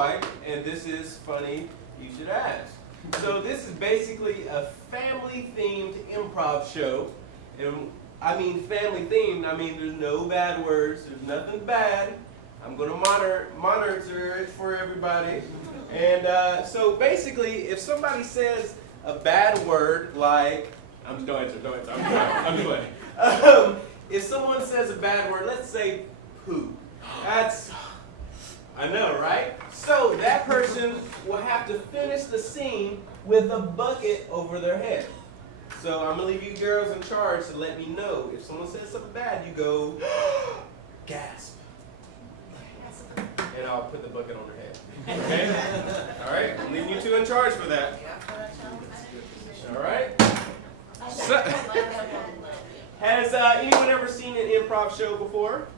Mike, and this is Funny You Should Ask. So this is basically a family-themed improv show, and I mean family-themed, I mean there's no bad words, there's nothing bad. I'm going to monitor it for everybody. And so basically, if somebody says a bad word like, don't answer, I'm just playing. If someone says a bad word, let's say poo. I know, right? So that person will have to finish the scene with a bucket over their head. So I'm going to leave you girls in charge to let me know. If someone says something bad, you go, gasp. And I'll put the bucket on their head. Okay? All right? I'm leaving you two in charge for that. All right? So, has anyone ever seen an improv show before?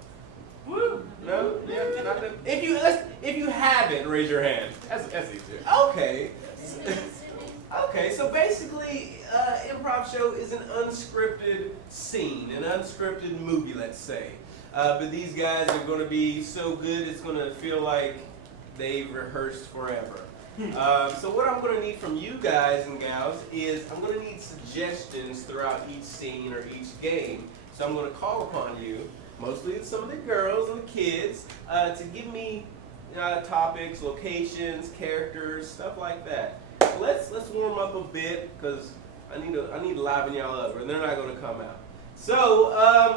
Woo? No? Yeah, not that. If you haven't, raise your hand. That's easy. Okay. Okay, so basically, improv show is an unscripted scene, an unscripted movie, let's say. But these guys are going to be so good, it's going to feel like they rehearsed forever. So what I'm going to need from you guys and gals is I'm going to need suggestions throughout each scene or each game. So I'm going to call upon you, mostly some of the girls and the kids, to give me topics, locations, characters, stuff like that. Let's warm up a bit because I need to liven y'all up, or they're not going to come out. So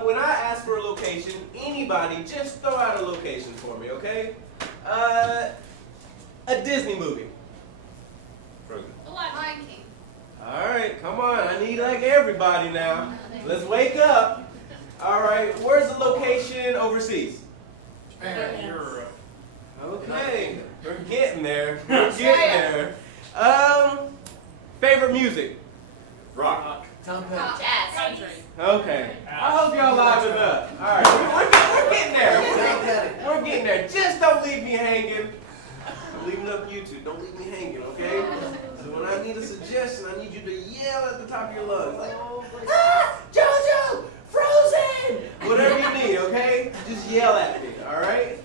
when I ask for a location, anybody just throw out a location for me, okay? A Disney movie. Frozen. The Lion King. All right, come on. I need like everybody now. Let's wake up. All right, where's the location overseas? Japan. Europe. Okay, we're getting there. We're getting there. Favorite music? Rock. Jazz. Okay. I hope y'all liven up. All right, we're getting there. We're getting there. Just don't leave me hanging. I'm leaving up you two. Don't leave me hanging, okay? So when I need a suggestion, I need you to yell at the top of your lungs. Like, JoJo! Frozen! Whatever you need, okay? Just yell at me, all right?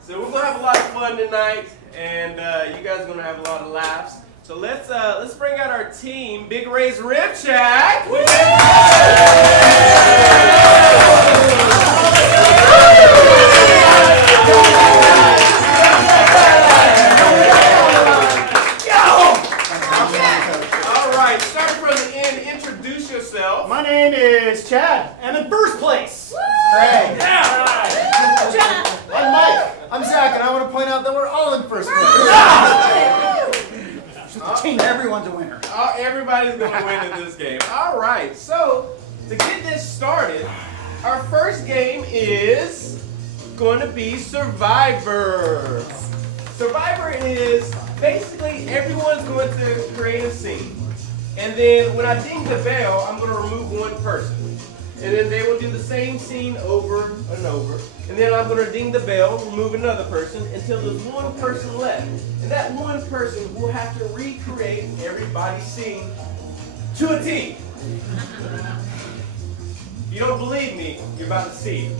So we're going to have a lot of fun tonight, and you guys are going to have a lot of laughs. So let's bring out our team, Big Ray's Rib Shack. All right, start from the end. Introduce yourself. My name is Chad. I'm in first place. Great. Yeah. I'm Mike. I'm Zach, and I want to point out that we're all in first place. Everyone's a winner. Everybody's going to win in this game. All right, so to get this started, our first game is going to be Survivor. Survivor is basically everyone's going to create a scene. And then when I ding the bell, I'm going to remove one person. And then they will do the same scene over and over. And then I'm going to ding the bell, remove another person until there's one person left. And that one person will have to recreate everybody's scene to a T. If you don't believe me, you're about to see.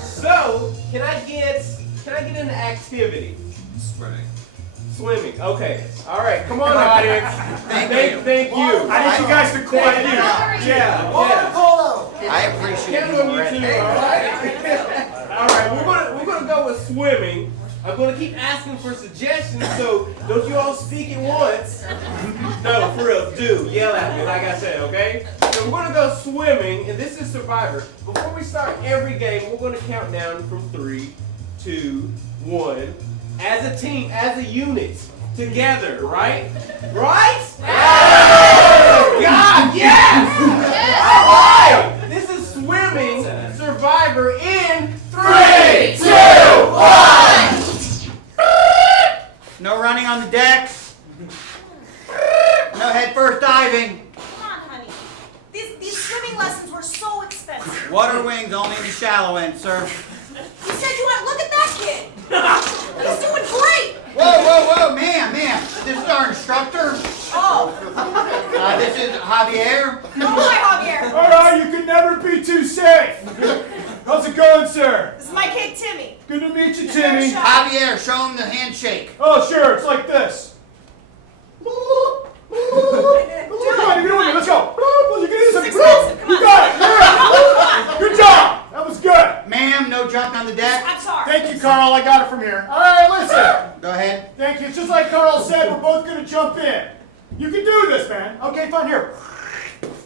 So, can I get an activity? Swimming. Okay. All right. Come on, audience. Thank you. I need you guys to quiet down. Yeah. Water polo. I appreciate Count you on you two, all right? All right, we're gonna go with swimming. I'm gonna keep asking for suggestions, so don't you all speak at once. No, for real, do yell at me, like I said, okay? So we're gonna go swimming, and this is Survivor. Before we start every game, we're gonna count down from 3, 2, 1. As a team, as a unit, together, right? Right? Oh, God, yes! All right! This is swimming Survivor in 3, 2, 1! No running on the decks. No head first diving. Come on, honey. These swimming lessons were so expensive. Water wings only in the shallow end, sir. You said you want. Look at that kid. He's doing great. Whoa, ma'am. This is our instructor. Oh. This is Javier. Oh, hi, Javier. All right, you can never be too safe. How's it going, sir? This is my kid, Timmy. Good to meet get you, Timmy. Javier, show him the handshake. Oh, sure, it's like this. Come on, you can do it. Let's go. You can do something. You got it. Good job. That was good. Ma'am, no jumping on the deck. I'm sorry. Thank you, Carl. I got it from here. All right, listen. Go ahead. Thank you. It's just like Carl said, we're both going to jump in. You can do this, man. Okay, fine. Here.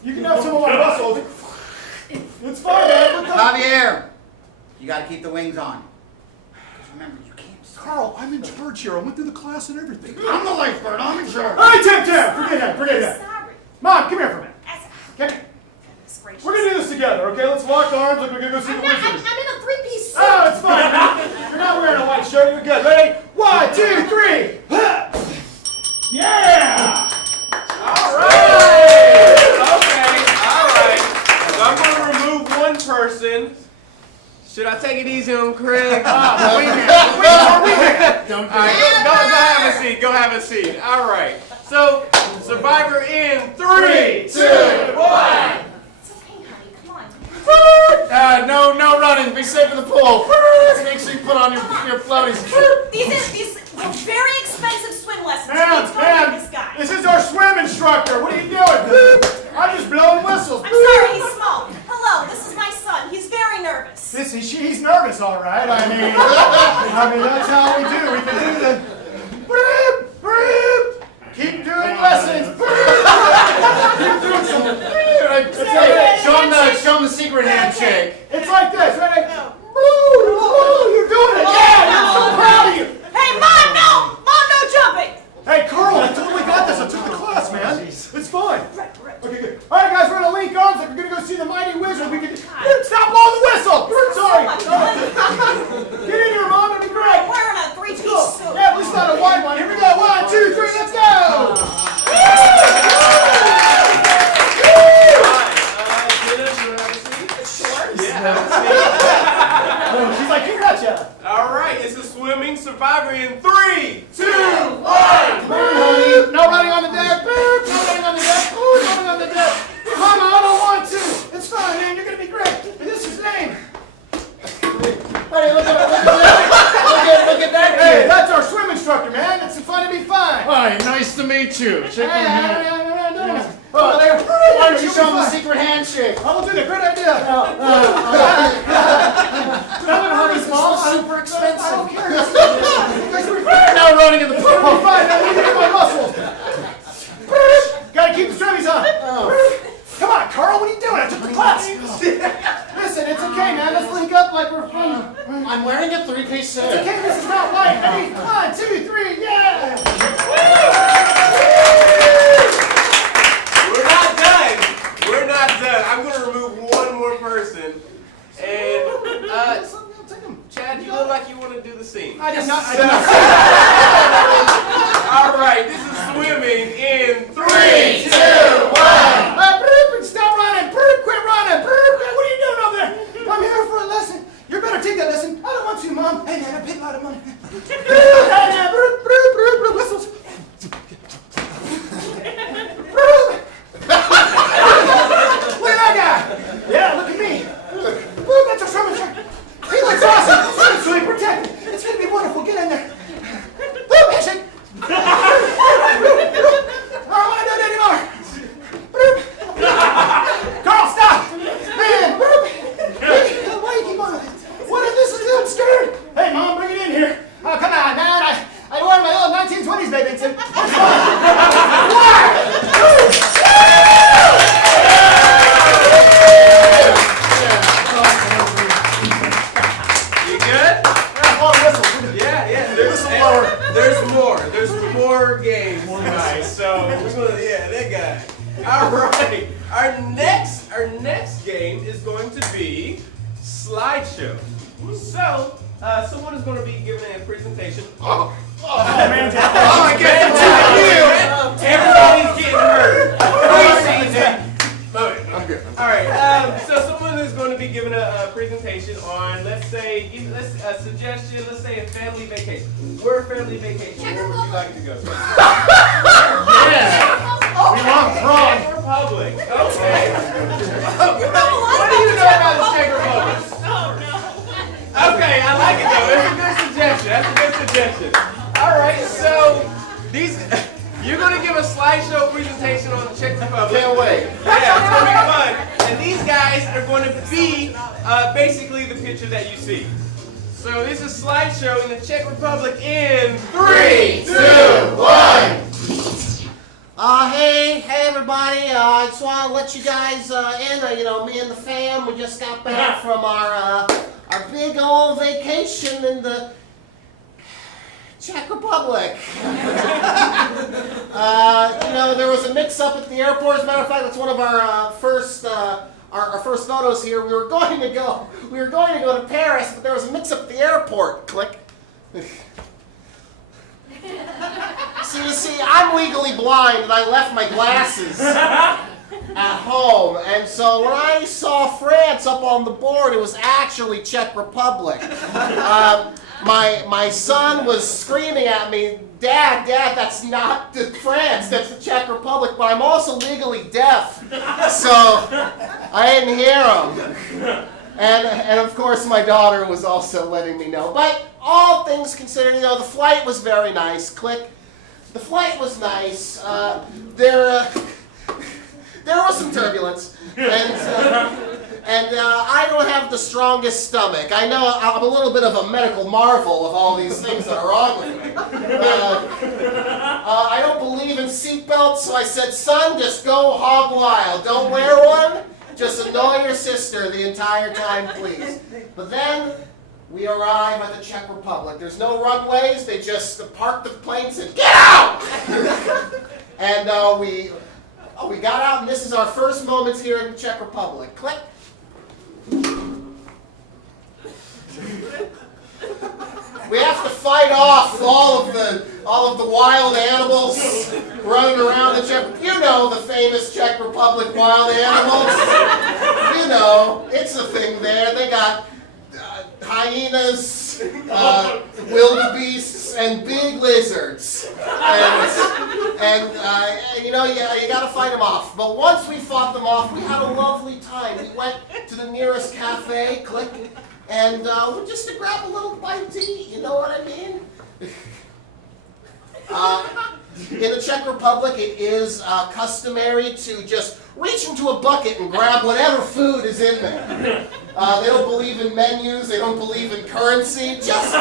You can have some of my muscles. It's fine, man. Look up. Javier, you got to keep the wings on. Because remember, you can't. Carl, I'm in charge here. I went through the class and everything. I'm the lifeguard. I'm in charge. All right, Tim. Forget that. Sorry. Mom, come here for a minute. Come here. Goodness gracious. We're going to do this together, okay? Let's lock arms like we're going to go see the I'm in wizard. a three-piece suit. Oh, it's fine. You're not wearing a white shirt. You're good. Ready? 1, 2, 3. Yeah! All right. Okay. All right. So I'm going to remove one person. Should I take it easy on Craig? Don't All right, go have a seat. Go have a seat. All right. So, Survivor in 3, 2, 1. It's okay, honey. Come on. No running. Be safe in the pool. Make sure you put on your floaties. These are very expensive swim lessons. Man, What's wrong with this guy? this is our swim instructor. What are you doing? I'm just blowing whistles. I'm sorry, he's small. Hello, this is my son. He's very nervous. He's nervous, all right. I mean, that's how we do. We can do the keep doing lessons. Keep doing some. Show him the secret handshake. It's like this, right? You're doing it. Yeah, I'm so proud of you. Hey, Mom, no! Mom, no jumping! Hey, Carl, I totally got this. I took the class, man. It's fine. Okay, good. All right, guys, we're gonna link arms. Like we're gonna go see the mighty wizard. We can stop blowing the whistle. Sorry. Get in here, Mom. It'll be great. I'm wearing a three-piece suit. Yeah, at least not a wide one. Here we go. 1, 2, 3. Let's go. She's like, you gotcha. All right, it's a swimming Survivor in 3, 2, 1. No running on the deck. No running on the deck. No running on the deck. Mama, I don't want to. It's fine, man. You're gonna be great. And this is his name. Hey, look at that. Hey, that's our swim instructor, man. It's fun to be fine. Hi, nice to meet you. Shake my hand. Oh, there. Why don't you show him the secret handshake? I will do that. Great idea. Super expensive. I don't care. No running in the pool. Oh, fine. Now you get my muscles. Gotta keep the swimmies on. Come on, Carl. What are you doing? I took the class. Listen, it's okay, man. Let's link up like we're friends. I'm wearing a three-piece suit. It's okay. This is not light. Ready? 1, 2, 3. Yeah. We're not done. We're not done. I'm going to remove one more person. And, Chad, you look like you want to do the scene. I did not. All right, this is swimming in 3, 2, 1. Stop running. Quit running. What are you doing over there? I'm here for a lesson. You better take that lesson. I don't want to, Mom. Hey, man, I paid a lot of money. Whistles. Look at that guy. Yeah, look at me. That's a swim instructor. He looks awesome. It's really protected. It's going to be wonderful. Get in there. Handshake. I don't want to do it anymore. Carl, stop. Man. Why do you keep on? What if this is good? Scared? Hey, Mom, bring it in here. Oh, come on, man. I wore my old 1920s baby. It's fine. You good? Yeah. There's more games tonight. So we're gonna, that guy. All right. Our next game is going to be slideshow. So someone is going to be giving a presentation. Oh, man. I guess it's you. Everybody's getting hurt. I'm good. All right. So someone is going to be giving a presentation on, let's say a suggestion. Let's say a family vacation. Where a family vacation? Where would you like to go? We want prom. Czech Republic. Okay. What do you know about the Czech Republic? Okay, I like it though. It's a good That's a good suggestion. All right, so these you're gonna give a slideshow presentation on the Czech Republic. Can't wait. Yeah, it's gonna be fun. And these guys are going to be basically the picture that you see. So this is a slideshow in the Czech Republic in 3, 2, 1. Hey everybody, I just want to let you guys in, me and the fam, we just got back from our big old vacation in the Czech Republic. There was a mix-up at the airport. As a matter of fact, that's one of our first photos here. We were going to go to Paris, but there was a mix-up at the airport. Click. See, I'm legally blind and I left my glasses at home. And so when I saw France up on the board, it was actually Czech Republic. My son was screaming at me, Dad, that's not France, that's the Czech Republic, but I'm also legally deaf, so I didn't hear him. And of course my daughter was also letting me know. But all things considered, the flight was very nice. Click. The flight was nice. There was some turbulence, and I don't have the strongest stomach. I know I'm a little bit of a medical marvel of all these things that are wrong with me. I don't believe in seatbelts, so I said, son, just go hog wild. Don't wear one. Just annoy your sister the entire time, please. But then we arrive at the Czech Republic. There's no runways. They just parked the plane and said, get out! And we got out, and this is our first moments here in the Czech Republic. Click. We have to fight off all of the wild animals running around the Czech. The famous Czech Republic wild animals. It's a thing there. They got hyenas, wildebeests, and big lizards. You got to fight them off. But once we fought them off, we had a lovely time. We went to the nearest cafe, click, and just to grab a little bite to eat. You know what I mean? In the Czech Republic, it is customary to just reach into a bucket and grab whatever food is in there. They don't believe in menus. They don't believe in currency. Just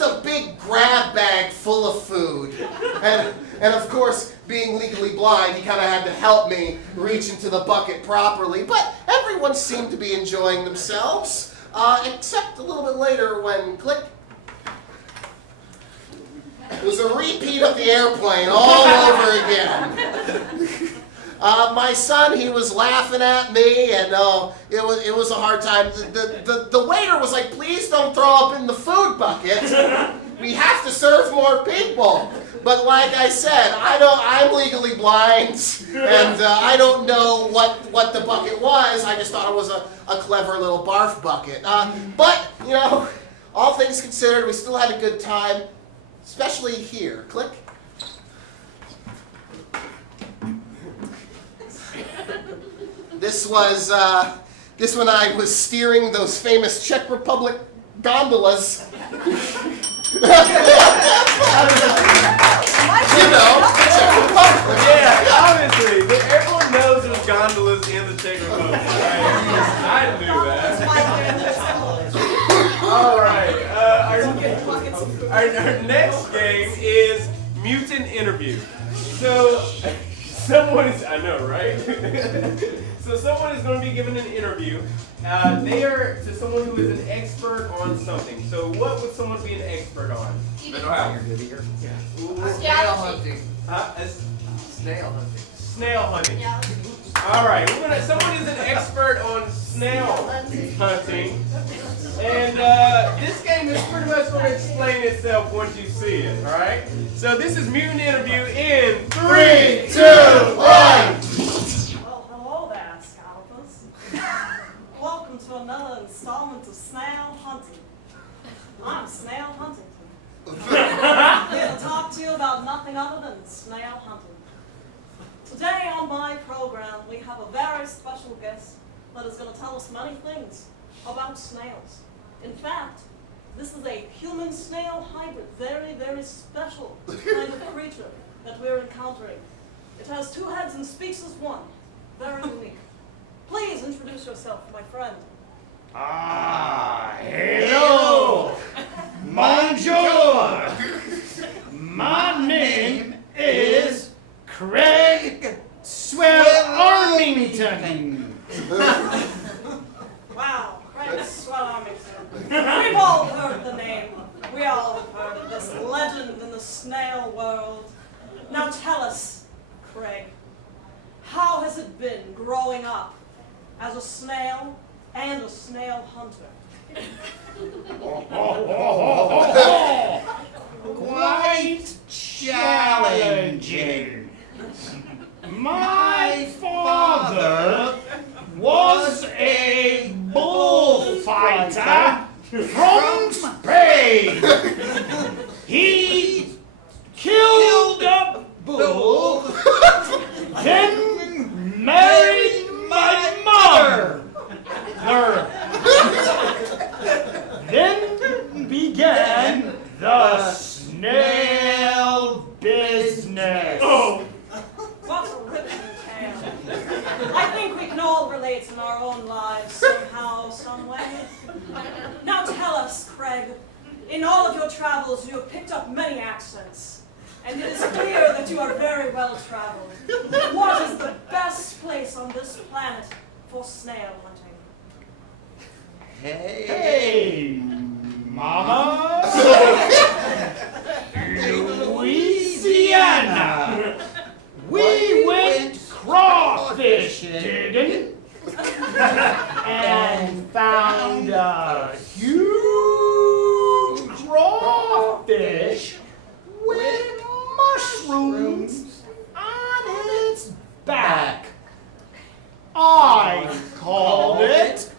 a big grab bag full of food. And of course, being legally blind, he kind of had to help me reach into the bucket properly. But everyone seemed to be enjoying themselves, except a little bit later when, click, it was a repeat of the airplane all over again. My son, he was laughing at me, and it was a hard time. The waiter was like, please don't throw up in the food bucket. We have to serve more people. But like I said, I'm legally blind, and I don't know what the bucket was. I just thought it was a clever little barf bucket. But, all things considered, we still had a good time. Especially here. Click. This when I was steering those famous Czech Republic gondolas. Czech Republic. Yeah, obviously. Everyone knows there's gondolas in the Czech Republic, right? I knew that. All right. Our next game is mutant interview. So someone is, I know, right? So someone is going to be given an interview. They are to someone who is an expert on something. So what would someone be an expert on? Mental health. Yeah. Snail hunting. Snail hunting. Snail hunting. All right. Someone is an expert on snail hunting. And this game is pretty much going to explain itself once you see it, all right? So this is Mutant Interview in 3, 2, 1. Well, hello there, scalpers. Welcome to another installment of Snail Hunting. I'm Snail Huntington. I'm here to talk to you about nothing other than snail hunting. Today on my program, we have a very special guest that is going to tell us many things about snails. In fact, This is a human-snail hybrid, very, very special kind of creature that we're encountering. It has 2 heads and speaks as one. Very unique. Please introduce yourself, my friend. Hello! Bonjour! My name is Craig Swell-Armington. Wow, Craig Swell-Armington. We've all heard the name. We all have heard of this legend in the snail world. Now tell us, Craig, how has it been growing up as a snail and a snail hunter? Quite challenging. My father was a bullfighter from Spain. He killed a bull, then married my mother. Then began the snail business. What a ripping tale. I think we can all relate in our own lives somehow, some way. Now tell us, Craig, in all of your travels you have picked up many accents, and it is clear that you are very well traveled. What is the best place on this planet for snail hunting? Hey, Mama. Louisiana. We went crawfish digging and found a huge crawfish with mushrooms on its back. I called it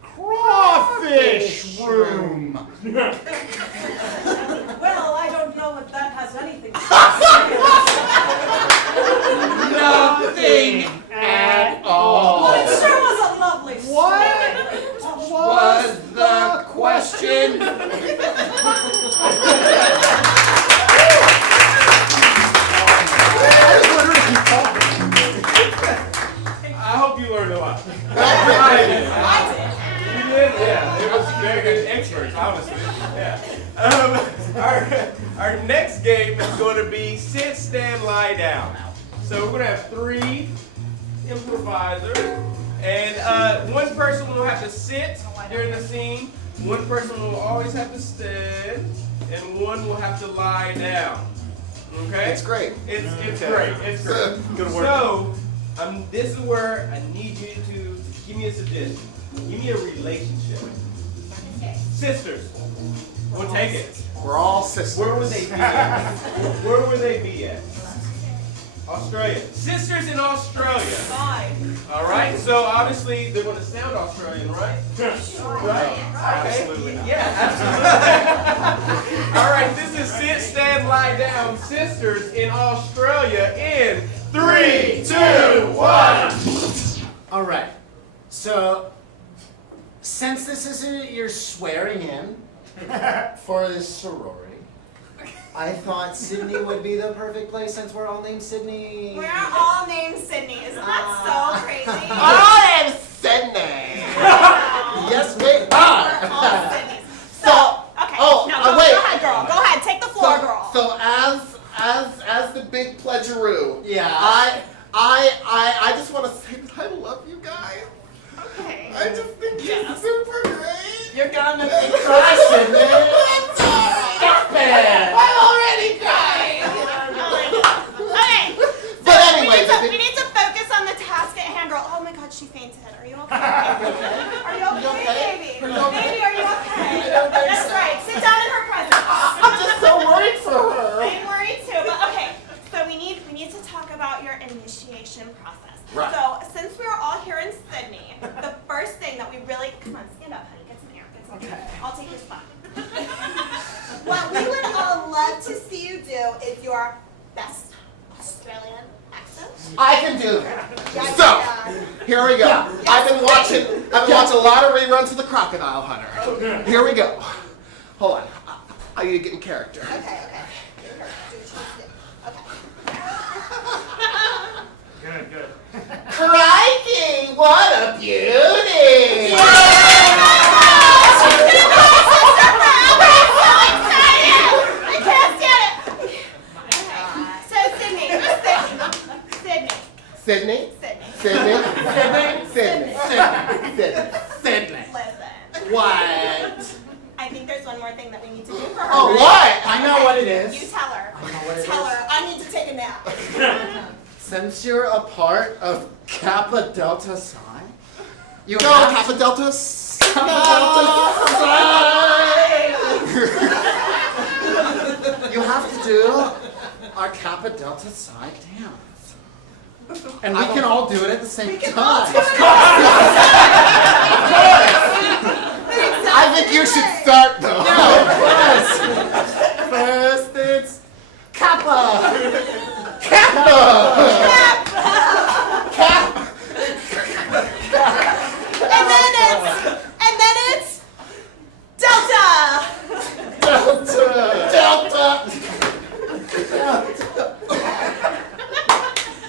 crawfish room. Well, I don't know what that has anything to Nothing at all. Well, it sure was a lovely story. What was the question? I hope you learned a lot. I did. You did? Yeah. It was very good. Experts, honestly. Yeah. Our next game is going to be sit, stand, lie down. So we're going to have 3 improvisers, and one person will have to sit during the scene, one person will always have to stand, and one will have to lie down. Okay? It's great. It's great. It's great. Good work. So, this is where I need you to give me a suggestion. Give me a relationship. Sisters. We'll take it. We're all sisters. Where would they be at? Where would they be at? Australia. Sisters in Australia. Fine. All right. So obviously they're going to sound Australian, right? Right. Absolutely. Yeah, absolutely. All right. This is sit, stand, lie down. Sisters in Australia in 3, 2, 1. All right. So, since this isn't your swearing in for this sorority, I thought Sydney would be the perfect place since we're all named Sydney. We're all named Sydney. Isn't that so crazy? I am Sydney. Yes, we are. All Sydneys. So, Okay. oh, no, wait. Go ahead, girl. Go ahead. Take the floor, girl. So as the big pledgeroo, Yeah. I just want to say that I love you guys. Okay. I just think you're super great. You're gonna make me cry, Sydney. I'm sorry. Stop it. I'm already crying. Okay. But anyway, We need to focus on the task at hand, girl. Oh my God, she fainted. Are you okay? Are you okay, baby? Are you okay? Baby, are you okay? I don't think That's so. right. Sit down in her presence. I'm just so worried for her. I'm worried too, but okay. So we need to talk about your initiation process. Right. So since we're all here in Sydney, the first thing that we really come on, stand up, honey, get some air, get some air. I'll take your spot. What we would all love to see you do is your best Australian accent. I can do that. Yeah, So, yeah. here we go. I've been watching a lot of reruns of The Crocodile Hunter. Here we go. Hold on. I need to get in character. Okay. Do what you need to do. Okay. Good. Crikey, what a beauty! I can't stand it. So Sydney. Sydney. Listen. What? I think there's one more thing that we need to do for her. Oh, right? what? I know what it is. You tell her. I know what it Tell is. her. I need to take a nap. Since you're a part of Kappa Delta Psi, you Go, have Kappa Delta. you have to do our Kappa Delta Psi dance. And we can all do it at the same time. I think you should start though. First it's Kappa. And then it's Delta. Delta.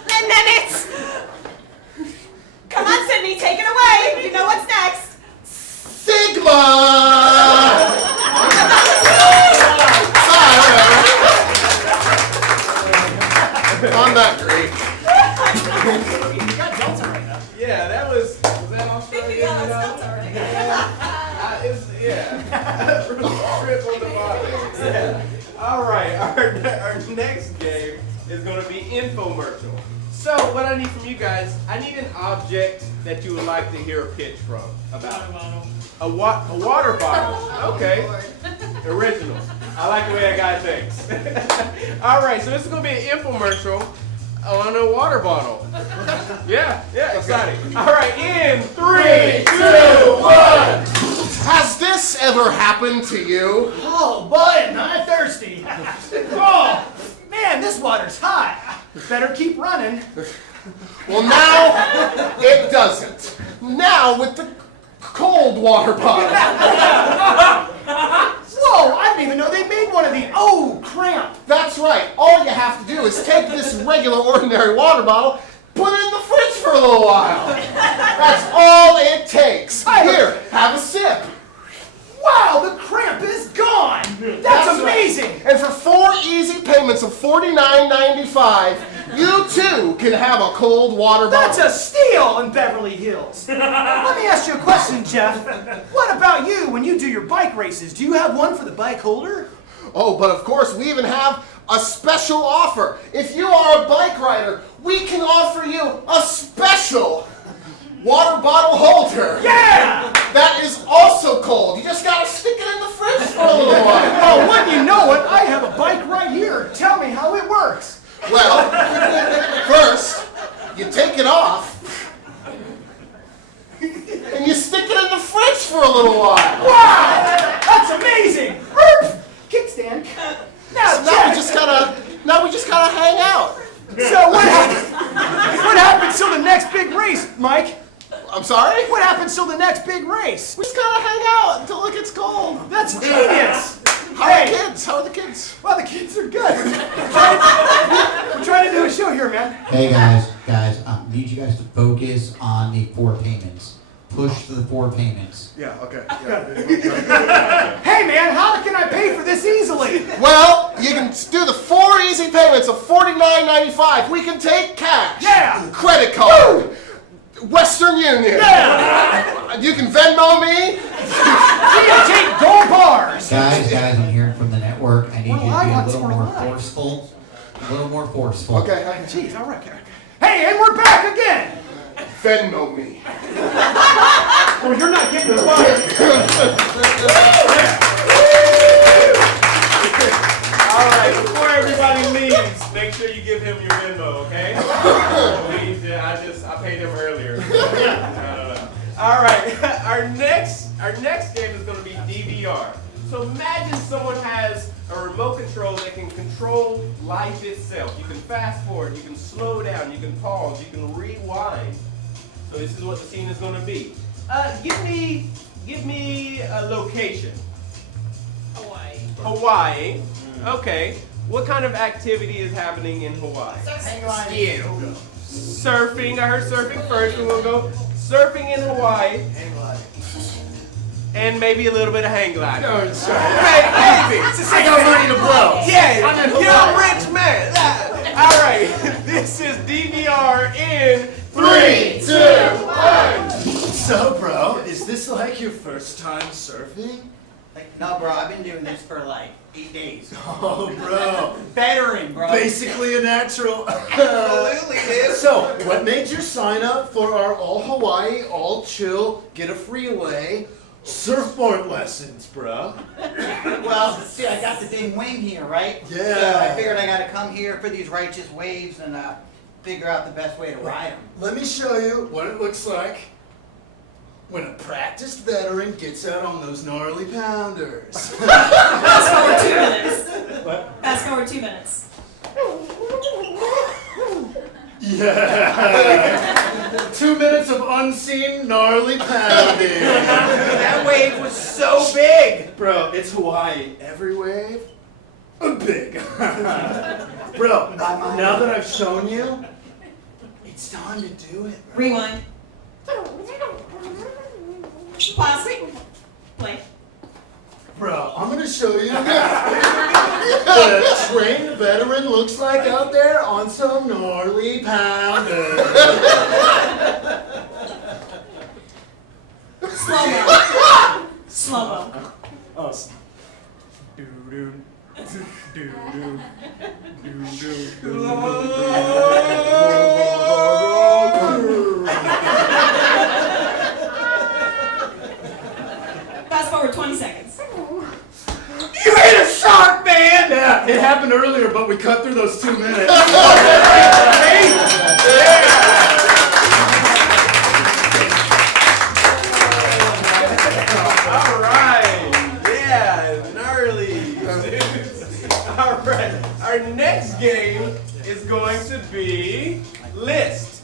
And then it's. Come on, Sydney, take it away. You know what's next. Sigma. I'm not Greek. You got Delta right now. Yeah, that was that Australian? Yeah, that's Delta, right? Trip on the body. Yeah. All right, our next game is going to be infomercial. So what I need from you guys, I need an object that you would like to hear a pitch from about. A water bottle. Okay. Original. I like the way that guy thinks. All right, so this is going to be an infomercial on a water bottle. Yeah, exciting. All right, in 3, 2, 1. Has this ever happened to you? Oh, boy, am I thirsty. Oh, man, this water's hot. Better keep running. Well, now it doesn't. Now with the cold water bottle. Whoa, I didn't even know they made one of these. Oh, cramp. That's right. All you have to do is take this regular, ordinary water bottle, put it in the fridge for a little while. That's all it takes. Here, have a sip. Wow, the cramp is gone. That's amazing. And for 4 easy payments of $49.95, you too can have a cold water bottle. That's a steal in Beverly Hills. Let me ask you a question, Jeff. What about you when you do your bike races? Do you have one for the bike holder? Oh, but of course, we even have a special offer. If you are a bike rider, we can offer you a special water bottle holder. Yeah! That is also cold. You just gotta stick it in the fridge for a little while. Oh, wouldn't you know it? I have a bike right here. Tell me how it works. Well, first, you take it off, and you stick it in the fridge for a little while. Wow! That's amazing! Kickstand. Now, So Jeff, now we just gotta hang out. so what happens till the next big race, Mike? I'm sorry? What happens till the next big race? We just gotta hang out until it gets cold. That's genius. How are the kids? How are the kids? Well, the kids are good. We're trying to do a show here, man. Hey guys, I need you guys to focus on the 4 payments. Push to the 4 payments. Yeah, okay. Hey, man, how can I pay for this easily? Well, you can do the 4 easy payments of $49.95. We can take cash. Yeah. Credit card. Western Union. Yeah. You can Venmo me. Take gold bars. Guys, I'm hearing from the network. I need We're you to be live a on little Summer more Live. forceful. A little more forceful. Okay. Jeez, all right, Karen. Hey, and we're back again. Venmo me. Oh, you're not getting the fire. All right, before everybody leaves, make sure you give him your Venmo, okay? Please, I paid him earlier. No. All right, our next game is going to be DVR. So imagine someone has a remote control that can control life itself. You can fast forward, you can slow down, you can pause, you can rewind. So this is what the scene is going to be. Give me a location. A Hawaii. Okay. What kind of activity is happening in Hawaii? Skiing. Surfing. I heard surfing first. We'll go surfing in Hawaii. And maybe a little bit of hang gliding. No, it's Maybe. I got money to blow. Yeah, you're a rich man. All right. This is DVR in 3, 2, 1. So, bro, is this like your first time surfing? Like, no, bro, I've been doing this for like 8 days. Oh, bro. Veteran, bro. Basically a natural. Absolutely, dude. So, what made you sign up for our all Hawaii, all chill, get a free lay surfboard lessons, bro? Well, see, I got the ding wing here, right? Yeah. So I figured I got to come here for these righteous waves and figure out the best way to ride them. Let me show you what it looks like when a practiced veteran gets out on those gnarly pounders. Fast forward 2 minutes. What? Fast forward 2 minutes. Yeah. 2 minutes of unseen gnarly pounding. That wave was so big. Bro, it's Hawaii. Every wave, big. Bro, now that I've shown you, it's time to do it. Bro. Rewind. Pause. Play. Bro, I'm gonna show you what a trained veteran looks like out there on some gnarly pounder. Slow-mo. Slow-mo. Oh, doo-doo. Doo-doo. Fast forward 20 seconds. You hit a shark, man! Yeah, it happened earlier, but we cut through those 2 minutes. All right. Yeah, gnarly. All right. Our next game is going to be list.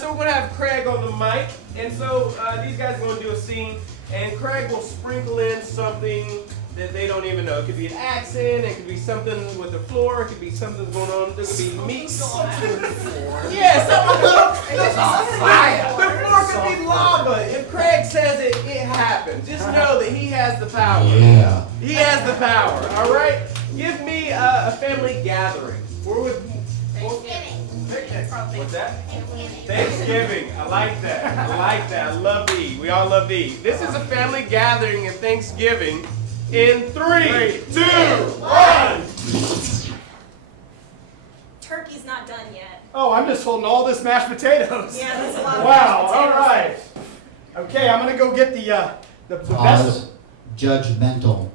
So we're gonna have Craig on the mic, and so these guys are gonna do a scene, and Craig will sprinkle in something that they don't even know. It could be an accent, it could be something with the floor, it could be something going on. There could be meat. Yeah, something. The floor could be lava. If Craig says it, it happens. Just know that he has the power. Yeah. He has the power. All right. Give me a family gathering. We're with. What's that? Thanksgiving. I like that. I like that. I love to eat. We all love to eat. This is a family gathering at Thanksgiving. In 3, 2, 1. Turkey's not done yet. Oh, I'm just holding all this mashed potatoes. Yeah, that's a lot of Wow, mashed all potatoes. right. Okay, I'm gonna go get the best. Pause. Judgmental.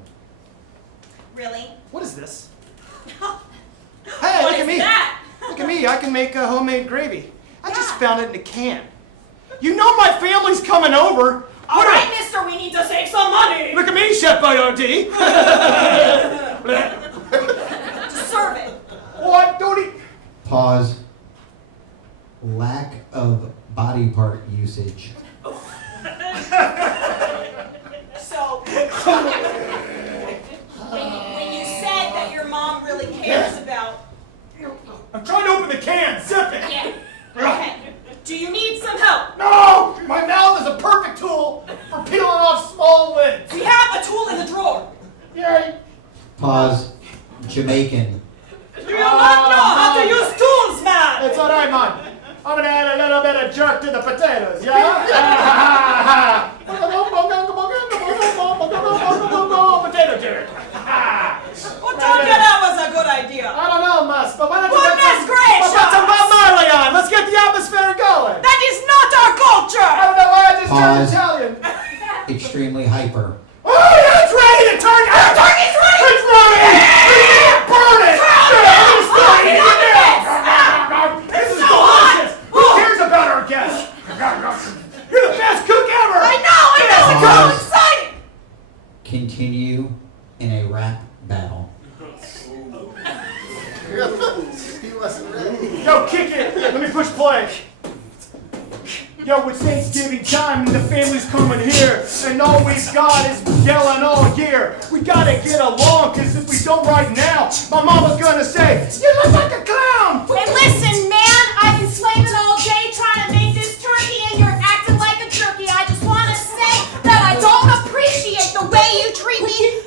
Really? What is this? What Hey, look is at me. that? Look at me. I can make homemade gravy. I just found it in a can. You know my family's coming over. All right, mister, we need to save some money. Look at me, Chef Boyardee. Just serve it. What? Don't eat. Pause. Lack of body part usage. So, when you said that your mom really cares about, I'm trying to open the can. Zip it. yeah, okay. Do you need some help? No! My mouth is a perfect tool for peeling off small lids. We have a tool in the drawer. Yay! Pause. Jamaican. Do you not know how to use tools, man? It's all right, Mom. I'm gonna add a little bit of jerk to the potatoes, yeah? Potato jerk. Who told you that was a good idea? I don't know, Mus, but why don't you Goodness put some gracious! Bob Marley on? Let's get the atmosphere going. That is not our I culture! don't know why I just turned Pause. Italian. Extremely hyper. Oh, yeah, it's ready to turn. The turkey's ready. It's ready. Burn it. It's ready. This is delicious. Who cares about our guests? You're the best cook ever. I know, it's so exciting! Continue in a rap battle. He wasn't ready. Yo, kick it. Let me push play. Yo, it's Thanksgiving time and the family's coming here, and all we've got is yelling all year. We gotta get along, cause if we don't right now, my mama's gonna say, you look like a clown! And listen, man, I've been slaving all day trying to make this turkey, and you're acting like a jerky. I just want to say that I don't appreciate the way you treat me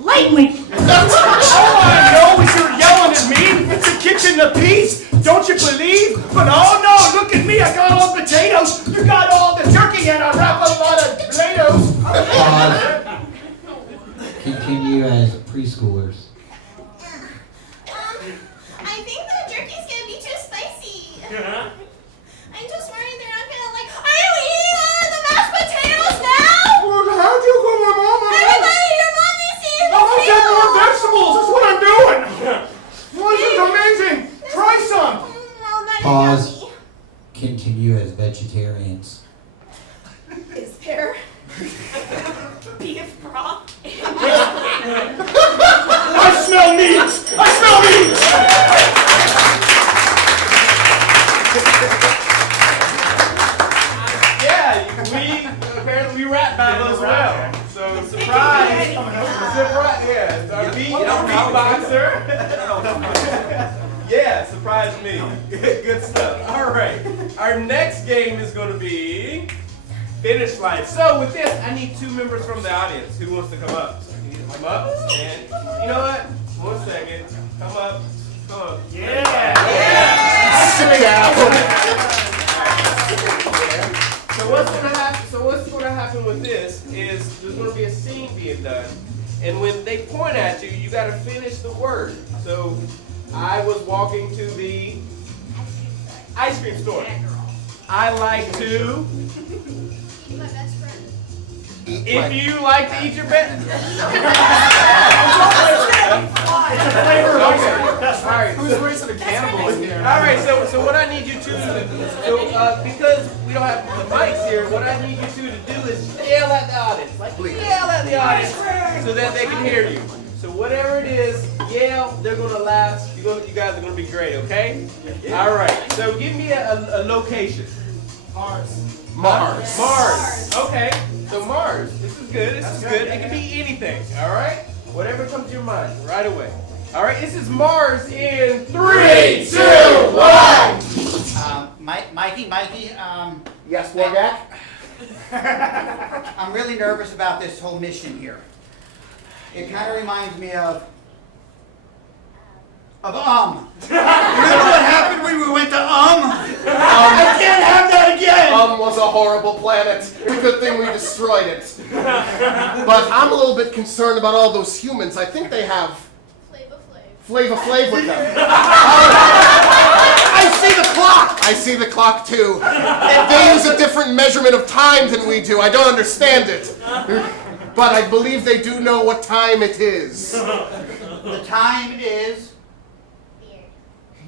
lately. All I know is you're yelling at me. It's a kitchen apiece. Don't you believe? But oh no, look at me. I got all the potatoes. You got all the turkey, and I wrap a lot of potatoes. Continue as preschoolers. I think the jerky's gonna be too spicy. I'm just worried they're not gonna like. Are you eating all of the mashed potatoes now? Well, how'd you go, my mama? Everybody, your mommy's eating the Mama said more potatoes. vegetables. That's what I'm doing. Well, this is amazing. Try some. No, not Pause. yummy. Continue as vegetarians. Is there beef broth? I smell meat. I smell meat. Yeah, apparently we rap battle as well. So surprise! Surprise! Yeah, our beatboxer. Yeah, surprise me. Good stuff. All right. Our next game is going to be finish line. So with this, I need 2 members from the audience. Who wants to come up? So you need to come up, and you know what? 1 second. Come up. Come up. Yeah. Sit down. So what's gonna happen with this is there's gonna be a scene being done, and when they point at you, you gotta finish the word. So I was walking to the ice cream store. I like to. My best friend. If you like to eat your best. Alright. Who's raising a cannibal in here? Alright, so what I need you to because we don't have the mics here, what I need you two to do is yell at the audience. Like yell at the audience so that they can hear you. So whatever it is, yell, they're gonna laugh, you guys are gonna be great, okay? Alright, so give me a location. Mars. Okay. So Mars. This is good. This is good. It can be anything. All right. Whatever comes to your mind right away. All right. This is Mars in 3, 2, 1. Mikey, Yes, Wargak? I'm really nervous about this whole mission here. It kind of reminds me of Remember what happened when we went to I can't have that again! Was a horrible planet. Good thing we destroyed it. But I'm a little bit concerned about all those humans. I think they have Flavor Flav with them. I see the clock! I see the clock too. They use a different measurement of time than we do. I don't understand it. But I believe they do know what time it is. The time is...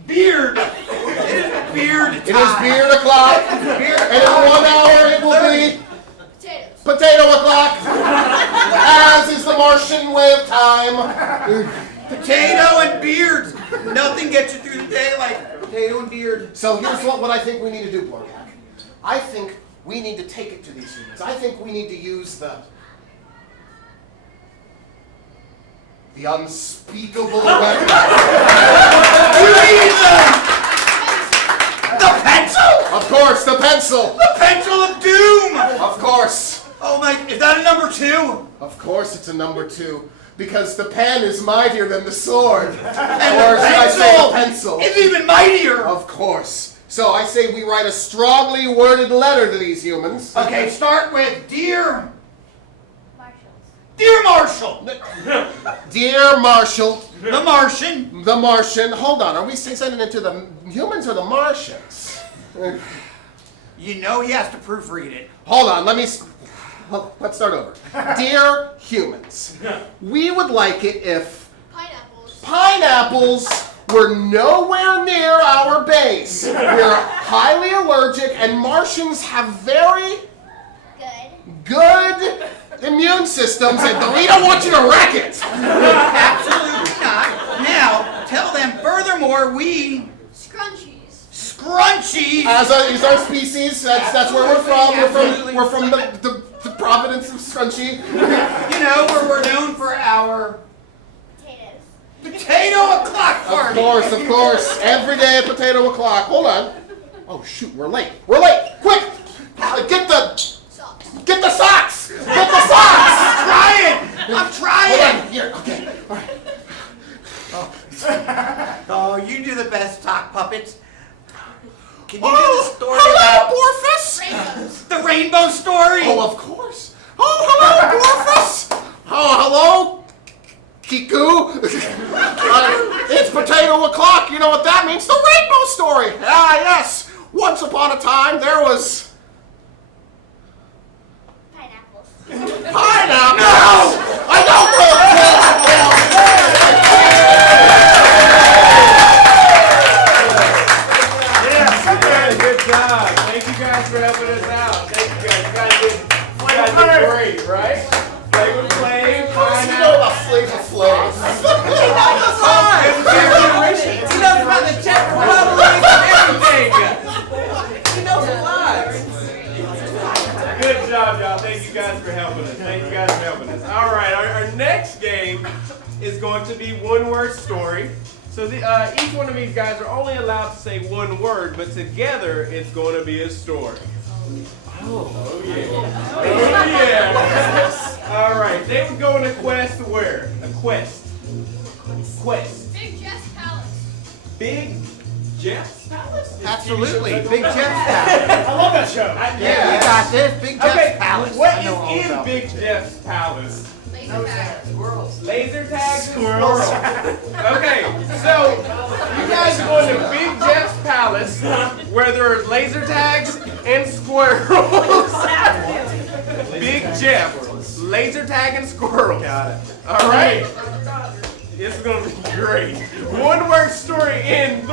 Beard! It is beard time! It is beard o'clock. And in 1 hour it will be... Potato o'clock. As is the Martian way of time. Potato and beard! Nothing gets you through the day like potato and beard. So here's what I think we need to do, Borgak. I think we need to take it to these humans. I think we need to use the unspeakable weapon. You mean the pencil? Of course, the pencil. The pencil of doom! Of course. Oh my, is that a number 2? Of course it's a number 2. Because the pen is mightier than the sword. And or should I say the pencil? It's even mightier! Of course. So I say we write a strongly worded letter to these humans. Okay, start with Dear Marshall. Dear Marshall. The Martian. The Martian. Hold on, are we sending it to the humans or the Martians? You know he has to proofread it. Hold on, let's start over. Dear humans, we would like it if pineapples were nowhere near our base. We're highly allergic and Martians have very good immune systems and we don't want you to wreck it. Absolutely not. Now, tell them furthermore we... Scrunchy! Is our species. That's where we're from. We're from the province of Scrunchy. You know, where we're known for our Potatoes. potato o'clock party. Of course. Every day potato o'clock. Hold on. Oh shoot, we're late. Quick! Get the Socks. socks! Get the socks! I'm trying! Hold on. Here. Okay. All right. Oh, you do the best sock puppets. Can you do the story about Borfus? Rainbows. the rainbow story? Oh, of course. Oh, hello, Borfus. Oh, hello, Kiku. It's potato o'clock. You know what that means? The rainbow story. Ah, yes. Once upon a time, there was Pineapples. pineapple. No! I don't know. Good job. Thank you guys for helping us out. Thank you guys. You guys did great, right? Flavor Flav, You know pineapple. about Flavor Flav. He knows about the Czech Republic and everything. He knows a lot. Good job, y'all. Thank you guys for helping us. All right, our next game is going to be one-word story. So each one of these guys are only allowed to say one word, but together it's going to be a story. Oh yeah. All right, they would go on a quest to where? A quest. Big Jeff's Palace. Big Jeff's Palace? Absolutely. Big Jeff's Palace. I love that show. Yeah, you got this. Big Jeff's Okay, Palace. what I know all is in about Big it. Jeff's Palace? Laser tag. Laser tag and squirrels. Okay, so you guys are going to Big Jeff's Palace where there are laser tags and squirrels. Big Jeff, laser tag and squirrels. Got it. All right. This is going to be great. One word story in 3, 2,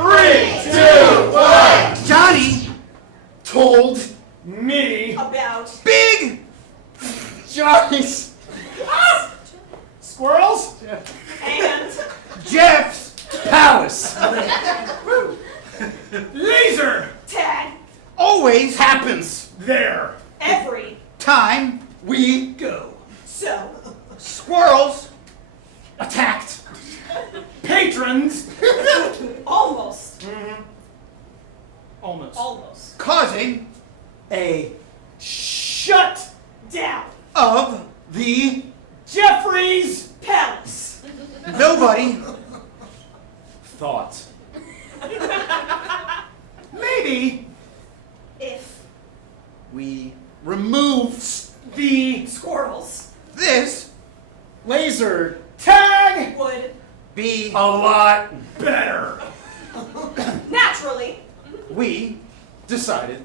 1. Johnny Told Me. About Big Johnny's Squirrels. and Jeff's Palace. Laser. tag Always happens. There. every Time We go. so squirrels Attacked. Patrons. almost Almost. causing A shut down of the Jeffries palace. nobody thought. Maybe If we remove the squirrels this laser tag would be a lot better. naturally we Decided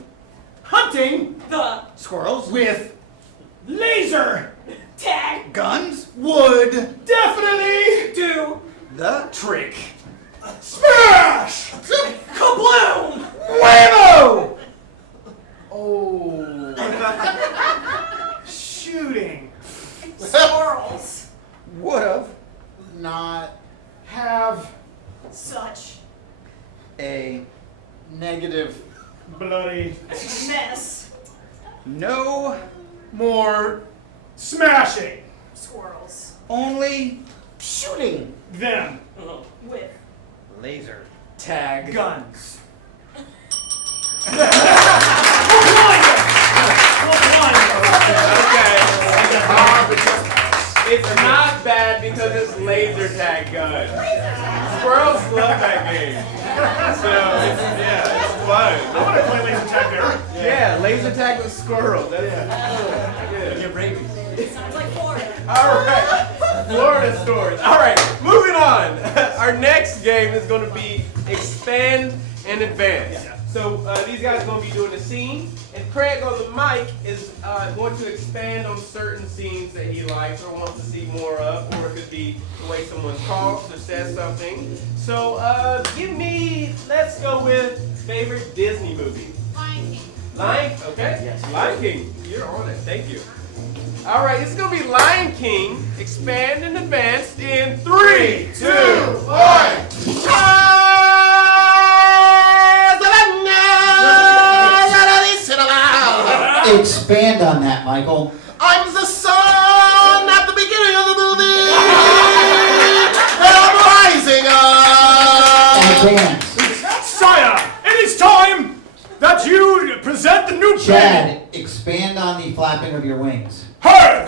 hunting the squirrels with laser tag guns would definitely do the trick. Smash! kabloom Whammo! Oh. Shooting. squirrels would have Not have such a negative bloody mess no more smashing squirrels only shooting them with laser tag guns. Okay. It's not bad because it's laser tag gun. Squirrels love that game. So it's fun. I want to play laser tag there. Yeah, laser tag with squirrels. That's good. sounds like Florida. All right, Florida stories. All right, moving on. Our next game is going to be expand and advance. So these guys are going to be doing a scene, and Craig on the mic is going to expand on certain scenes that he likes or wants to see more of, or it could be the way someone talks or says something. So let's go with favorite Disney movie. Lion King. Lion, okay? Yes. Lion King, you're on it. Thank you. All right, this is gonna be Lion King. Expand and advance in 3, 2, 1. Expand on that, Michael. I'm the sun at the beginning of the movie, and I'm rising up. Advance. Sire, it is time that you present the new baby. Chad, expand on the flapping of your wings. Hey!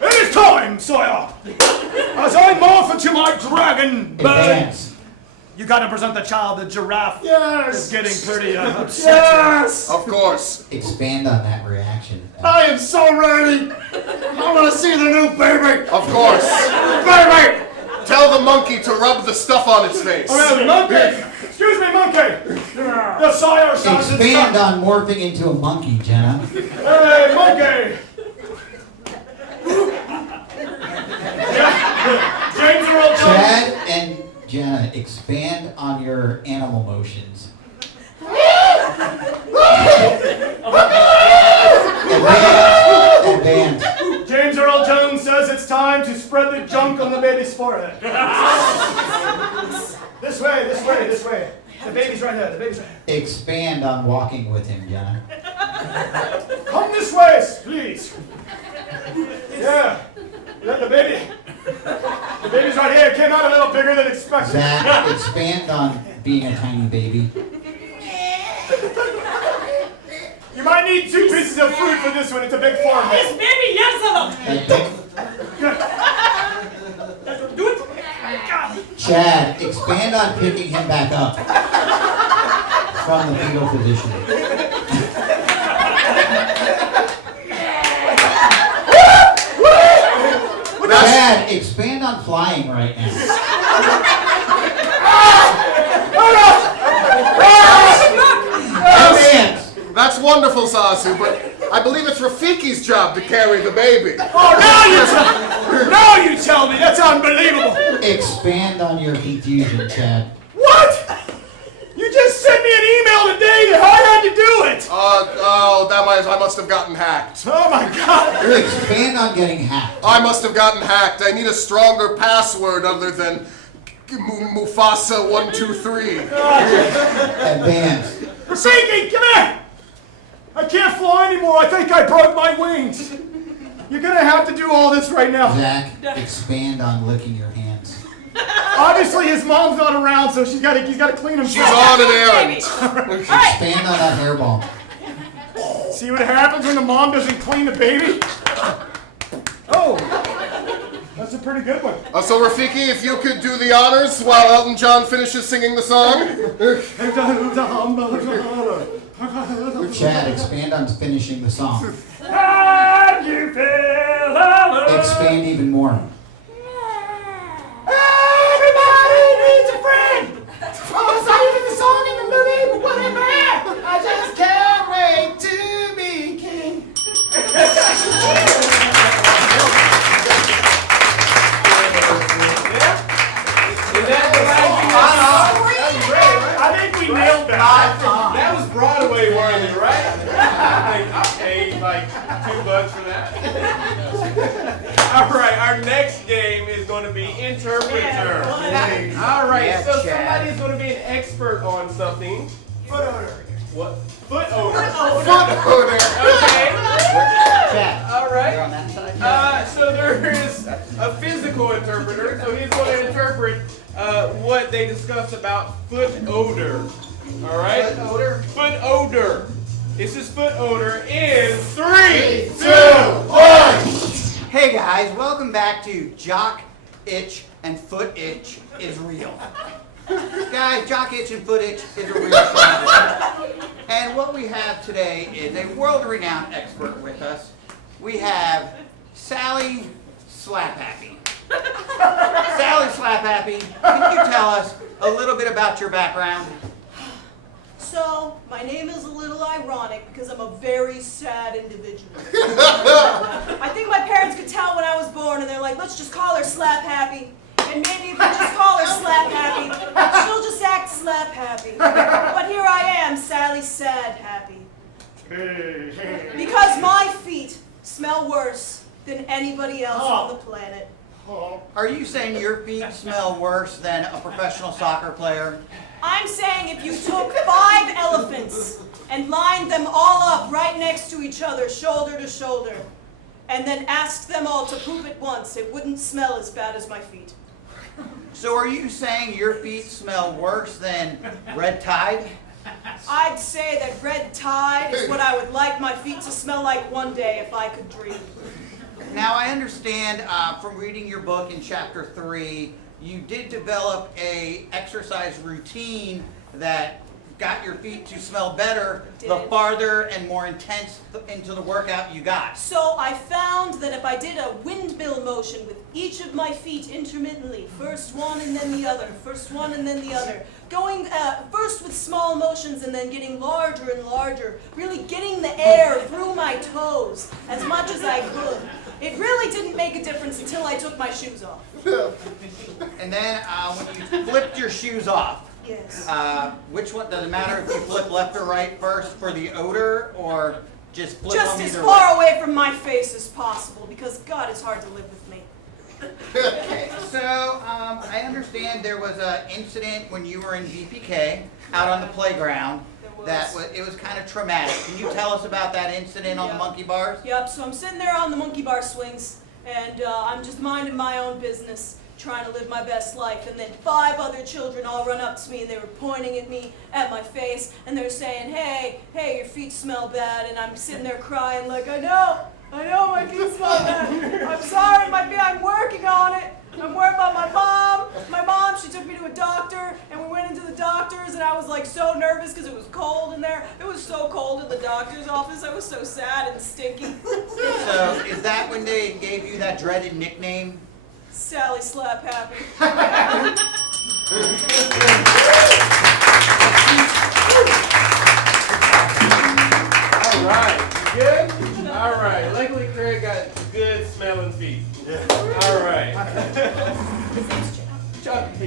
It is time, sire, as I morph into my dragon bird. Advance. You gotta present the child, the giraffe. Yes. Is getting pretty upset. Yes. Of course. Expand on that reaction. I am so ready. I want to see the new baby. Of course. Baby. Tell the monkey to rub the stuff on its face. Oh, monkey! Excuse me, monkey! The sire says Expand on morphing into a monkey, Jenna. Hey, monkey! James Earl Jones. Chad and Jenna, expand on your animal motions. Advance. James Earl Jones says it's time to spread the junk on the baby's forehead. This way, this way, this way. The baby's right there, the baby's right there. Expand on walking with him, Jenna. Come this way, please. Yeah. The baby's right here. It came out a little bigger than expected. Zach, expand on being a tiny baby. You might need 2 pieces of fruit for this one. It's a big farm. This baby yes of Do it. Chad, expand on picking him back up from the fetal position. Chad, expand on flying right now. Advance. That's wonderful, Sasu, but I believe it's Rafiki's job to carry the baby. Oh, now you tell me. That's unbelievable. Expand on your confusion, Chad. What? You just sent me an email today that I had to do it. I must have gotten hacked. Oh my God. Expand on getting hacked. I must have gotten hacked. I need a stronger password other than Mufasa123. Advance. Rafiki, come here. I can't fly anymore. I think I broke my wings. You're gonna have to do all this right now. Zach, expand on licking your hands. Obviously, his mom's not around, so he's got to clean himself. She's on an errand. Expand on that hairball. See what happens when the mom doesn't clean the baby? Oh, that's a pretty good one. So Rafiki, if you could do the honors while Elton John finishes singing the song. Chad, expand on finishing the song. How you feel alone? Expand even more. Everybody needs a friend. Oh, it's not even the song in the movie, but whatever. I just can't wait to be king. I think we nailed that. That was Broadway worthy, right? I paid like $2 for that. All right, our next game is going to be interpreter. All right, so somebody's going to be an expert on something. Foot odor. What? Foot odor. Foot odor. Okay. Chad, All you're right. on that side. So there is a physical interpreter, so he's going to interpret what they discuss about foot odor. All right? Foot odor? Foot odor. This is foot odor in 3, 2, 1. Hey guys, welcome back to Jock Itch and Foot Itch is Real. Guys, Jock Itch and Foot Itch is a real thing. And what we have today is a world-renowned expert with us. We have Sally Slaphappy. Sally Slaphappy, can you tell us a little bit about your background? So, my name is a little ironic because I'm a very sad individual. I think my parents could tell when I was born and they're like, let's just call her Slap Happy. And maybe if we just call her Slap Happy, she'll just act Slap Happy. But here I am, Sally Sad Happy. Because my feet smell worse than anybody else on the planet. Are you saying your feet smell worse than a professional soccer player? I'm saying if you took 5 elephants and lined them all up right next to each other, shoulder to shoulder, and then asked them all to poop at once, it wouldn't smell as bad as my feet. So are you saying your feet smell worse than red tide? I'd say that red tide is what I would like my feet to smell like one day if I could dream. Now I understand from reading your book in chapter 3, you did develop a exercise routine that got your feet to smell better the farther and more intense into the workout you got. So I found that if I did a windmill motion with each of my feet intermittently, first one and then the other, first one and then the other, going first with small motions and then getting larger and larger, really getting the air through my toes as much as I could. It really didn't make a difference until I took my shoes off. And then when you flipped your shoes off, Yes. which one, does it matter if you flip left or right first for the odor, or just flip Just them as either far way? away from my face as possible, because God, it's hard to live with me. Okay, so I understand there was an incident when you were in VPK out on the playground that it was kind of traumatic. Can you tell us about that incident on the monkey bars? Yep, so I'm sitting there on the monkey bar swings, and I'm just minding my own business, trying to live my best life, and then 5 other children all run up to me, and they were pointing at me, at my face, and they're saying, hey, your feet smell bad, and I'm sitting there crying like, I know, my feet smell bad. I'm sorry, I'm working on it. I'm worried about my mom. My mom, she took me to a doctor, and we went into the doctor's, and I was like so nervous because it was cold in there. It was so cold in the doctor's office. I was so sad and stinky. So is that when they gave you that dreaded nickname? Sally Slap Happy. All right, you good? All right, luckily Craig got good smelling feet. All right.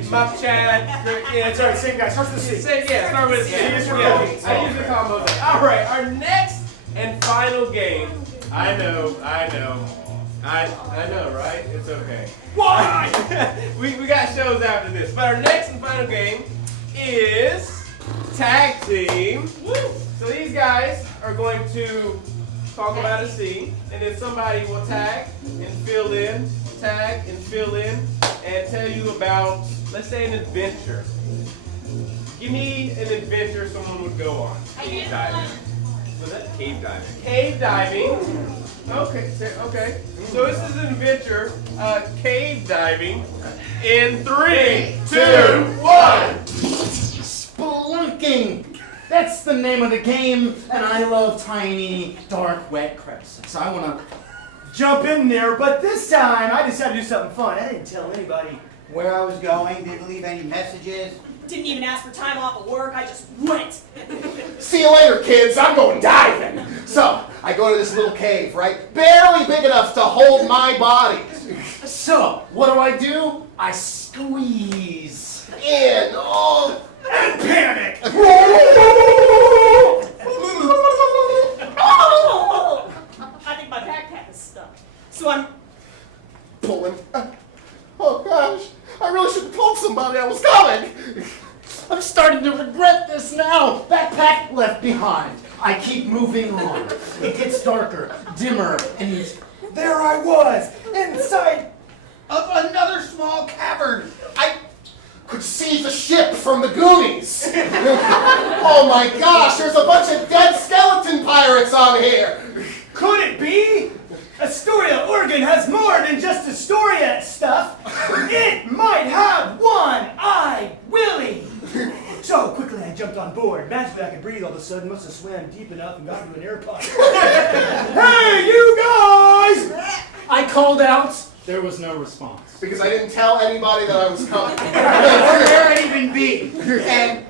Muff Chad, yeah, That's right, same guy. Starts with a C. Yeah, start with a C. Yeah, I usually call them those. All right, our next and final game. I know, right? It's okay. Why? we got shows after this, but our next and final game is tag team. So these guys are going to talk about a scene, and then somebody will tag and fill in, and tell you about, let's say, an adventure. Give me an adventure someone would go on. Cave diving. Was that cave diving? Cave diving. Okay. So this is an adventure, cave diving, in 3, 2, 1. Spelunking! That's the name of the game, and I love tiny, dark, wet crevices. I want to jump in there, but this time I decided to do something fun. I didn't tell anybody. Where I was going, didn't leave any messages. Didn't even ask for time off of work. I just went. See you later, kids. I'm going diving. So, I go to this little cave, right? Barely big enough to hold my body. So, what do? I squeeze. In. Oh. And panic! I think my backpack is stuck. So I'm Pulling. Oh, gosh. I really should have told somebody I was coming. I'm starting to regret this now. Backpack left behind. I keep moving on. It gets darker, dimmer, and there I was, inside Of another small cavern. I could see the ship from the Goonies. Oh, my gosh. There's a bunch of dead skeleton pirates on here. Could it be? Astoria, Oregon has more than just Astoria stuff. It might have one-eyed Willie. So quickly I jumped on board. Magically I could breathe all of a sudden. Must have swam deep enough and got into an air pocket. Hey, you guys! I called out. There was no response. Because I didn't tell anybody that I was coming. Where dare it even be? And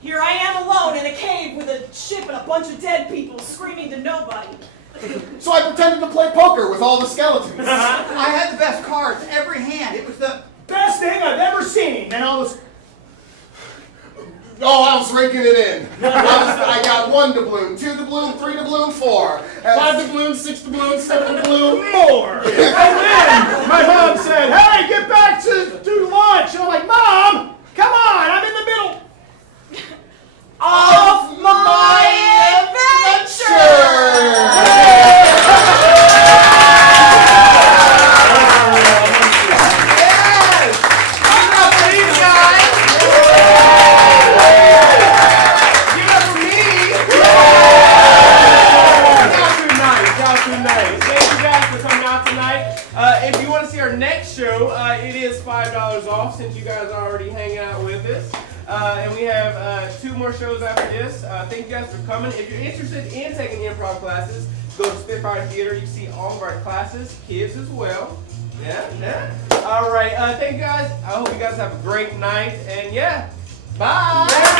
here I am alone in a cave with a ship and a bunch of dead people screaming to nobody. So I pretended to play poker with all the skeletons. I had the best cards, every hand. It was the Best thing I've ever seen. And all this. Oh, I was raking it in. I got 1 doubloon, 2 doubloon, 3 doubloon, 4. 5 doubloons, 6 doubloons, 7 doubloons, more. And then my mom said, hey, get back to do lunch. And I'm like, Mom, come on, I'm in the middle. thank you guys for coming out tonight. If you want to see our next show, it is $5 off since you guys are already hanging out with us. And we have 2 more shows after this. Thank you guys for coming. If you're interested in taking improv classes, go to Spitfire Theater. You can see all of our classes, kids as well. Yeah. All right. Thank you guys. I hope you guys have a great night. And yeah, bye.